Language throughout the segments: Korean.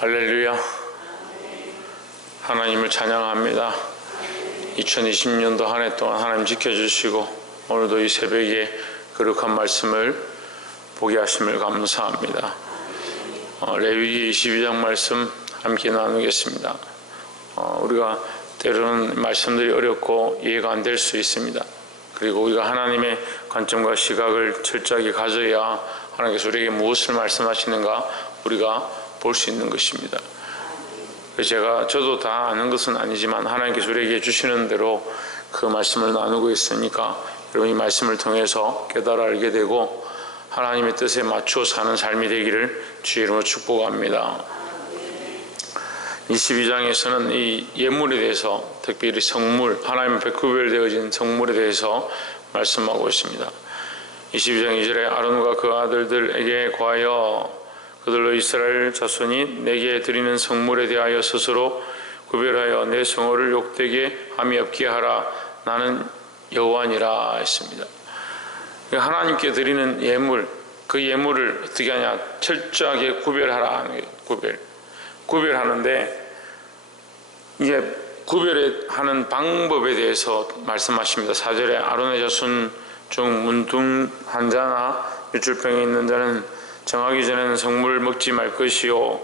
할렐루야. 하나님을 찬양합니다. 2020년도 한 해 동안 하나님 지켜주시고 오늘도 이 새벽에 거룩한 말씀을 보게 하심을 감사합니다. 레위기 22장 말씀 함께 나누겠습니다. 우리가 때로는 말씀들이 어렵고 이해가 안 될 수 있습니다. 그리고 우리가 하나님의 관점과 시각을 철저하게 가져야 하나님께서 우리에게 무엇을 말씀하시는가 우리가 볼 수 있는 것입니다. 저도 다 아는 것은 아니지만 하나님께서 우리에게 주시는 대로 그 말씀을 나누고 있으니까 여러분 이 말씀을 통해서 깨달아 알게 되고 하나님의 뜻에 맞추어 사는 삶이 되기를 주의 이름으로 축복합니다. 22장에서는 이 예물에 대해서, 특별히 성물, 하나님 앞에 구별되어진 성물에 대해서 말씀하고 있습니다. 22장 2절에 아론과 그 아들들에게 과하여 그들로 이스라엘 자손이 내게 드리는 성물에 대하여 스스로 구별하여 내 성호를 욕되게 함이 없게 하라. 나는 여호와니라 했습니다. 하나님께 드리는 예물, 그 예물을 어떻게 하냐, 철저하게 구별하라 하는 거예요. 구별하는데 이제 구별하는 방법에 대해서 말씀하십니다. 4절에 아론의 자손 중 문둥한 자나 유출병이 있는 자는 정하기 전에는 성물을 먹지 말 것이요,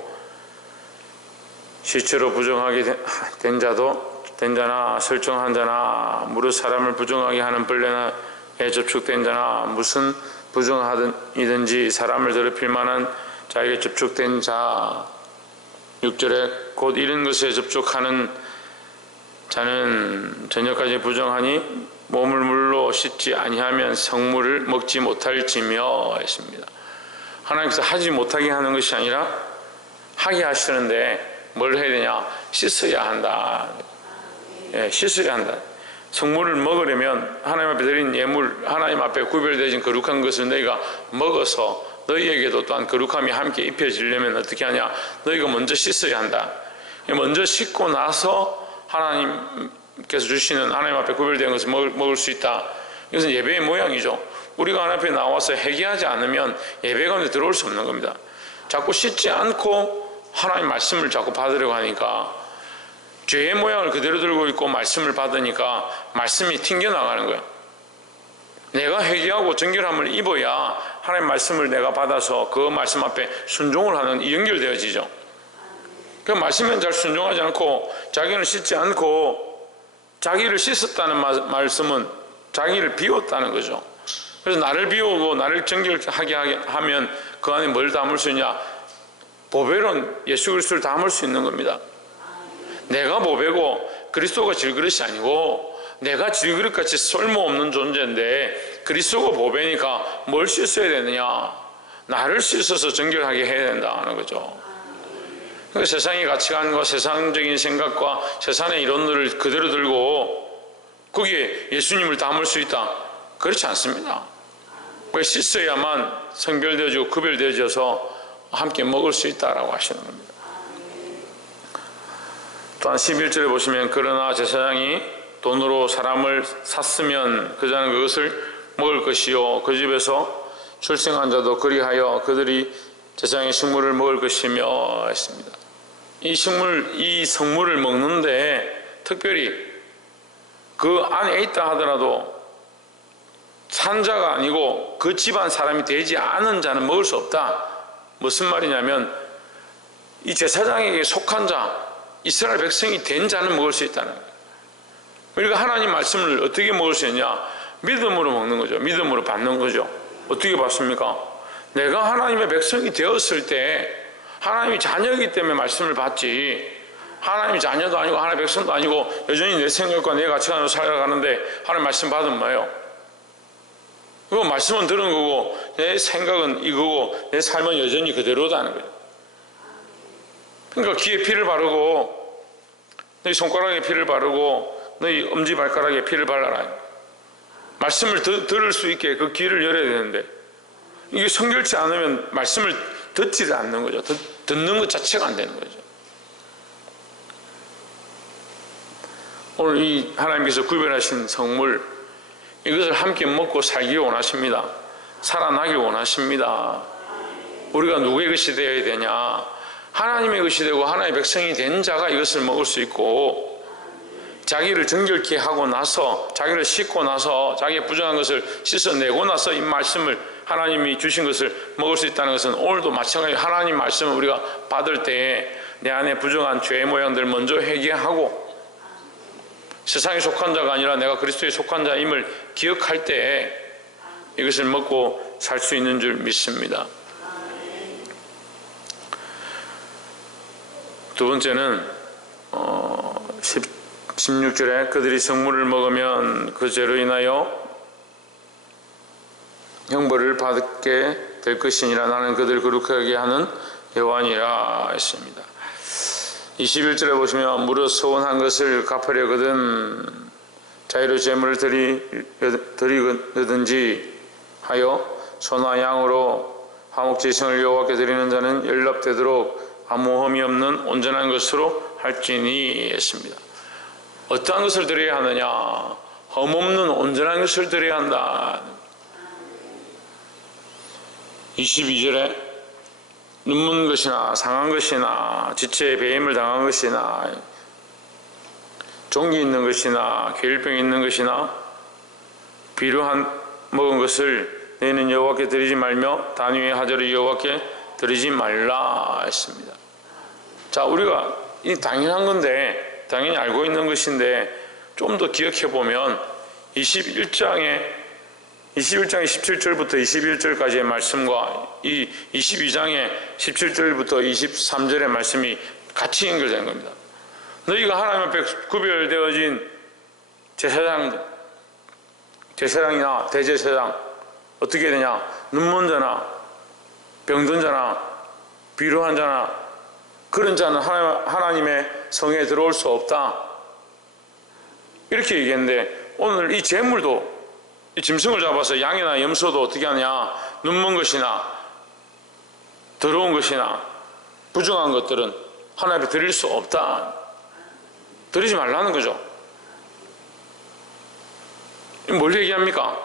시체로 부정하게 된 자나 설정한 자나 무릇 사람을 부정하게 하는 벌레에 접촉된 자나 무슨 부정하든지 사람을 더럽힐 만한 자에게 접촉된 자. 6절에 곧 이런 것에 접촉하는 자는 저녁까지 부정하니 몸을 물로 씻지 아니하면 성물을 먹지 못할지며 했습니다. 하나님께서 하지 못하게 하는 것이 아니라 하게 하시는데 뭘 해야 되냐? 씻어야 한다. 씻어야 한다. 성물을 먹으려면 하나님 앞에 드린 예물, 하나님 앞에 구별되어진 거룩한 것을 너희가 먹어서 너희에게도 또한 거룩함이 함께 입혀지려면 어떻게 하냐? 너희가 먼저 씻어야 한다. 먼저 씻고 나서 하나님께서 주시는 하나님 앞에 구별된 것을 먹을 수 있다. 이것은 예배의 모양이죠. 우리가 하나님 앞에 나와서 회개하지 않으면 예배 가운데 들어올 수 없는 겁니다. 자꾸 씻지 않고 하나님 말씀을 자꾸 받으려고 하니까 죄의 모양을 그대로 들고 있고 말씀을 받으니까 말씀이 튕겨나가는 거예요. 내가 회개하고 정결함을 입어야 하나님 말씀을 내가 받아서 그 말씀 앞에 순종을 하는, 연결되어지죠. 그 말씀에 잘 순종하지 않고 자기는 씻지 않고 자기를 씻었다는 말씀은 자기를 비웠다는 거죠. 그래서 나를 비우고 나를 정결하게 하면 그 안에 뭘 담을 수 있냐? 보배론 예수 그리스도를 담을 수 있는 겁니다. 내가 보배고 그리스도가 질그릇이 아니고 내가 질그릇같이 쓸모없는 존재인데 그리스도가 보배니까 뭘 씻어야 되느냐? 나를 씻어서 정결하게 해야 된다는 거죠. 그러니까 세상의 가치관과 세상적인 생각과 세상의 이론들을 그대로 들고 거기에 예수님을 담을 수 있다? 그렇지 않습니다. 씻어야만 성별되어지고 구별되어져서 함께 먹을 수 있다라고 하시는 겁니다. 또한 11절에 보시면 그러나 제사장이 돈으로 사람을 샀으면 그 자는 그것을 먹을 것이요 그 집에서 출생한 자도 그리하여 그들이 제사장의 식물을 먹을 것이며 했습니다. 이 성물을 먹는데 특별히 그 안에 있다 하더라도 산자가 아니고 그 집안 사람이 되지 않은 자는 먹을 수 없다. 무슨 말이냐면 이 제사장에게 속한 자, 이스라엘 백성이 된 자는 먹을 수 있다는 거예요. 우리가 하나님 말씀을 어떻게 먹을 수 있냐? 믿음으로 먹는 거죠. 믿음으로 받는 거죠. 어떻게 받습니까? 내가 하나님의 백성이 되었을 때 하나님이 자녀이기 때문에 말씀을 받지, 하나님이 자녀도 아니고 하나님의 백성도 아니고 여전히 내 생각과 내 가치관으로 살아가는데 하나님 말씀 받으면 뭐예요? 그거 말씀은 들은 거고 내 생각은 이거고 내 삶은 여전히 그대로다는 거예요. 그러니까 귀에 피를 바르고 너희 손가락에 피를 바르고 너희 엄지발가락에 피를 발라라. 말씀을 들을 수 있게 그 귀를 열어야 되는데 이게 성결치 않으면 말씀을 듣지 않는 거죠. 듣는 것 자체가 안 되는 거죠. 오늘 이 하나님께서 구별하신 성물, 이것을 함께 먹고 살기 원하십니다. 살아나길 원하십니다. 우리가 누구의 것이 되어야 되냐? 하나님의 것이 되고 하나님의 백성이 된 자가 이것을 먹을 수 있고, 자기를 정결케 하고 나서, 자기를 씻고 나서, 자기의 부정한 것을 씻어내고 나서 이 말씀을, 하나님이 주신 것을 먹을 수 있다는 것은 오늘도 마찬가지로 하나님 말씀을 우리가 받을 때에 내 안에 부정한 죄의 모양들을 먼저 회개하고, 세상에 속한 자가 아니라 내가 그리스도에 속한 자임을 기억할 때에 이것을 먹고 살 수 있는 줄 믿습니다. 두 번째는 16절에 그들이 성물을 먹으면 그 죄로 인하여 형벌을 받게 될 것이니라. 나는 그들을 거룩하게 하는 여호와니라 했습니다. 21절에 보시면 무릇 소원한 것을 갚으려거든 자유로 제물을 드리든지 하여 소나 양으로 화목제성을 여호와께 드리는 자는 연락되도록 아무 흠이 없는 온전한 것으로 할지니 했습니다. 어떠한 것을 드려야 하느냐? 흠없는 온전한 것을 드려야 한다. 22절에 눈문 것이나 상한 것이나 지체에 배임을 당한 것이나 종기 있는 것이나 괴일병이 있는 것이나 비루한 먹은 것을 너희는 여호와께 드리지 말며 단위의 하절을 여호와께 드리지 말라 했습니다. 자, 우리가 이 당연한 건데, 당연히 알고 있는 것인데 좀 더 기억해 보면 21장의 17절부터 21절까지의 말씀과 이 22장의 17절부터 23절의 말씀이 같이 연결되는 겁니다. 너희가 하나님 앞에 구별되어진 제사장이나 대제사장 어떻게 되냐? 눈먼 자나 병든 자나 비루한 자나 그런 자는 하나님의 성에 들어올 수 없다, 이렇게 얘기했는데, 오늘 이 제물도, 이 짐승을 잡아서 양이나 염소도 어떻게 하냐? 눈먼 것이나 더러운 것이나 부정한 것들은 하나님 앞에 드릴 수 없다, 드리지 말라는 거죠. 뭘 얘기합니까?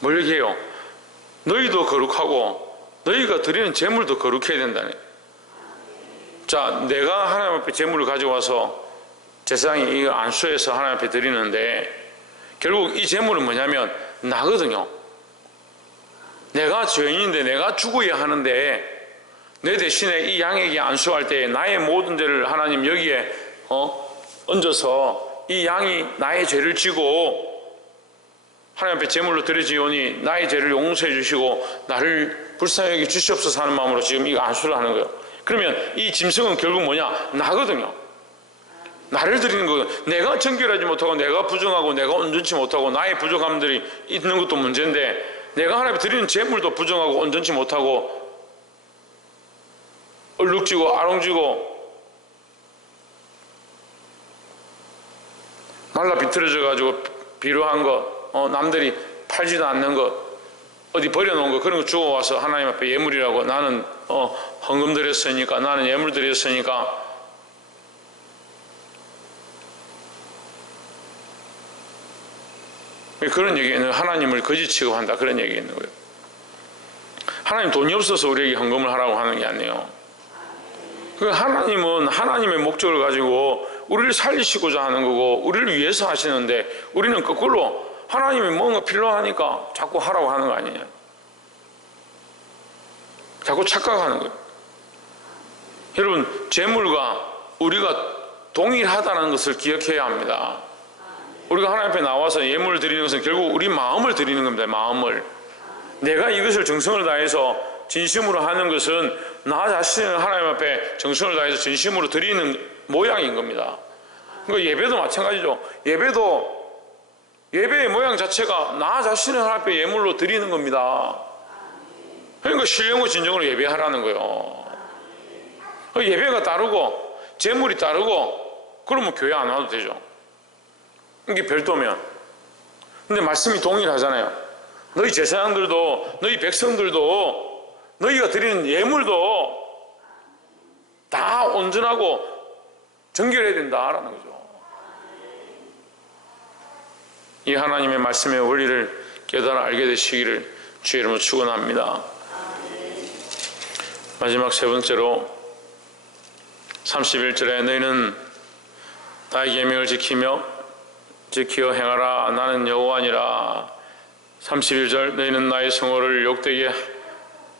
뭘 얘기해요? 너희도 거룩하고 너희가 드리는 제물도 거룩해야 된다네. 자, 내가 하나님 앞에 제물을 가져와서 제사장이 이걸 안수해서 하나님 앞에 드리는데, 결국 이 제물은 뭐냐면 나거든요. 내가 죄인인데 내가 죽어야 하는데, 내 대신에 이 양에게 안수할 때 나의 모든 죄를 하나님 여기에 얹어서 이 양이 나의 죄를 지고 하나님 앞에 제물로 드려지오니 나의 죄를 용서해 주시고 나를 불쌍히 여겨 주시옵소서 하는 마음으로 지금 이거 안수를 하는 거예요. 그러면 이 짐승은 결국 뭐냐? 나거든요. 나를 드리는 거예요. 내가 정결하지 못하고 내가 부정하고 내가 온전치 못하고 나의 부족함들이 있는 것도 문제인데, 내가 하나님 앞에 드리는 제물도 부정하고 온전치 못하고 얼룩지고 아롱지고 말라 비틀어져 가지고 비루한 것, 남들이 팔지도 않는 것, 어디 버려놓은 거, 그런 거 주워와서 하나님 앞에 예물이라고, 나는 헌금 드렸으니까, 나는 예물 드렸으니까, 그런 얘기는 하나님을 거짓 취급한다, 그런 얘기 있는 거예요. 하나님 돈이 없어서 우리에게 헌금을 하라고 하는 게 아니에요. 하나님은 하나님의 목적을 가지고 우리를 살리시고자 하는 거고 우리를 위해서 하시는데, 우리는 거꾸로 하나님이 뭔가 필요하니까 자꾸 하라고 하는 거 아니냐, 자꾸 착각하는 거예요. 여러분, 재물과 우리가 동일하다는 것을 기억해야 합니다. 우리가 하나님 앞에 나와서 예물을 드리는 것은 결국 우리 마음을 드리는 겁니다. 마음을. 내가 이것을 정성을 다해서 진심으로 하는 것은 나 자신을 하나님 앞에 정성을 다해서 진심으로 드리는 모양인 겁니다. 그러니까 예배도 마찬가지죠. 예배의 모양 자체가 나 자신을 하나님 앞에 예물로 드리는 겁니다. 그러니까 신령과 진정으로 예배하라는 거예요. 예배가 다르고 제물이 다르고 그러면 교회 안 와도 되죠. 이게 별도면. 근데 말씀이 동일하잖아요. 너희 제사장들도 너희 백성들도 너희가 드리는 예물도 다 온전하고 정결해야 된다라는 거죠. 이 하나님의 말씀의 원리를 깨달아 알게 되시기를 주의 이름으로 축원합니다. 마지막 세 번째로 31절에 너희는 나의 계명을 지키어 행하라. 나는 여호와니라. 31절 너희는 나의 성호를 욕되게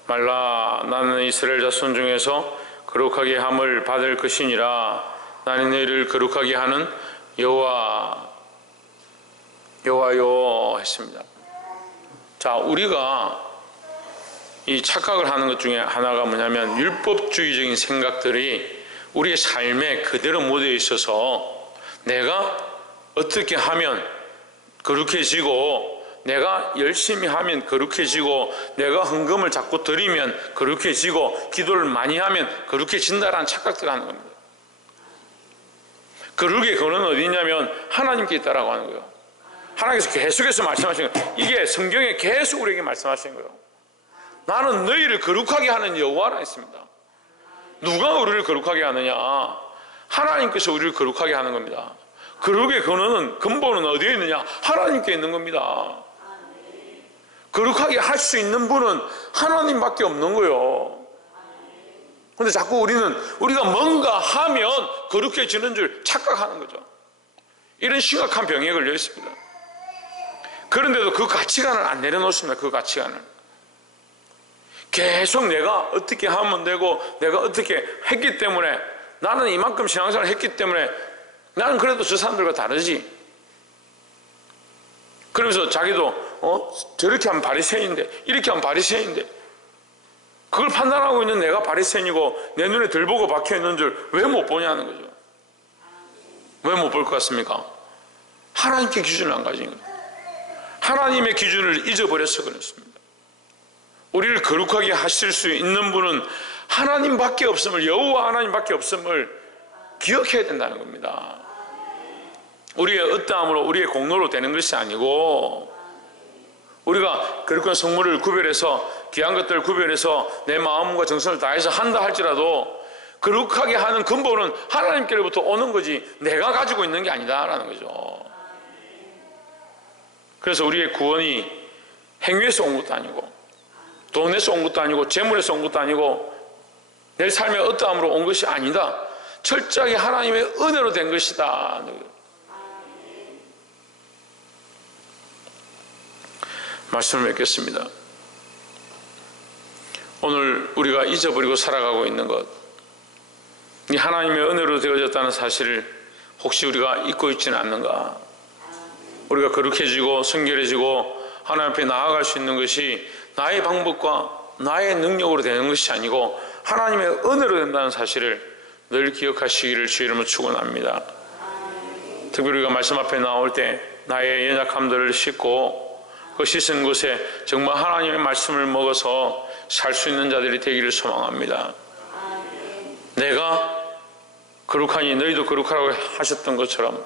말라. 나는 이스라엘 자손 중에서 거룩하게 함을 받을 것이니라. 나는 너희를 거룩하게 하는 여호와요 했습니다. 자, 우리가 이 착각을 하는 것 중에 하나가 뭐냐면 율법주의적인 생각들이 우리의 삶에 그대로 묻어 있어서 내가 어떻게 하면 거룩해지고, 내가 열심히 하면 거룩해지고, 내가 헌금을 자꾸 드리면 거룩해지고, 기도를 많이 하면 거룩해진다라는 착각들을 하는 겁니다. 거룩의 근원은 어디 있냐면 하나님께 있다라고 하는 거예요. 하나님께서 계속해서 말씀하시는 거예요. 이게 성경에 계속 우리에게 말씀하시는 거예요. 나는 너희를 거룩하게 하는 여호와라 했습니다. 누가 우리를 거룩하게 하느냐? 하나님께서 우리를 거룩하게 하는 겁니다. 거룩의 근본은 어디에 있느냐? 하나님께 있는 겁니다. 거룩하게 할 수 있는 분은 하나님밖에 없는 거예요. 그런데 자꾸 우리가 뭔가 하면 거룩해지는 줄 착각하는 거죠. 이런 심각한 병에 걸려 있습니다. 그런데도 그 가치관을 안 내려놓습니다. 그 가치관을 계속 내가 어떻게 하면 되고, 내가 어떻게 했기 때문에, 나는 이만큼 신앙생활을 했기 때문에 나는 그래도 저 사람들과 다르지. 그러면서 자기도 저렇게 하면 바리새인인데, 이렇게 하면 바리새인인데, 그걸 판단하고 있는 내가 바리새인이고 내 눈에 덜 보고 박혀있는 줄 왜 못 보냐는 거죠. 왜 못 볼 것 같습니까? 하나님께 기준을 안 가진 거예요. 하나님의 기준을 잊어버려서 그렇습니다. 우리를 거룩하게 하실 수 있는 분은 하나님밖에 없음을, 여호와 하나님밖에 없음을 기억해야 된다는 겁니다. 우리의 어떠함으로, 우리의 공로로 되는 것이 아니고, 우리가 거룩한 성물을 구별해서, 귀한 것들을 구별해서 내 마음과 정성을 다해서 한다 할지라도 거룩하게 하는 근본은 하나님께로부터 오는 거지 내가 가지고 있는 게 아니다라는 거죠. 그래서 우리의 구원이 행위에서 온 것도 아니고, 돈에서 온 것도 아니고, 재물에서 온 것도 아니고, 내 삶의 어떠함으로 온 것이 아니다. 철저하게 하나님의 은혜로 된 것이다. 말씀을 맺겠습니다. 오늘 우리가 잊어버리고 살아가고 있는 것, 이 하나님의 은혜로 되어졌다는 사실을 혹시 우리가 잊고 있지는 않는가? 우리가 거룩해지고 성결해지고 하나님 앞에 나아갈 수 있는 것이 나의 방법과 나의 능력으로 되는 것이 아니고 하나님의 은혜로 된다는 사실을 늘 기억하시기를 주의 이름으로 축원합니다. 특별히 우리가 말씀 앞에 나올 때 나의 연약함들을 씻고 그 씻은 곳에 정말 하나님의 말씀을 먹어서 살 수 있는 자들이 되기를 소망합니다. 내가 거룩하니 너희도 거룩하라고 하셨던 것처럼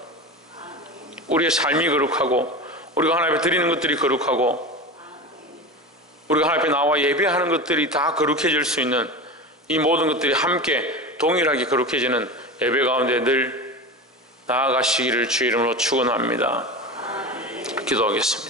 우리의 삶이 거룩하고, 우리가 하나님 앞에 드리는 것들이 거룩하고, 우리가 하나님 앞에 나와 예배하는 것들이 다 거룩해질 수 있는 이 모든 것들이 함께 동일하게 거룩해지는 예배 가운데 늘 나아가시기를 주의 이름으로 축원합니다. 기도하겠습니다.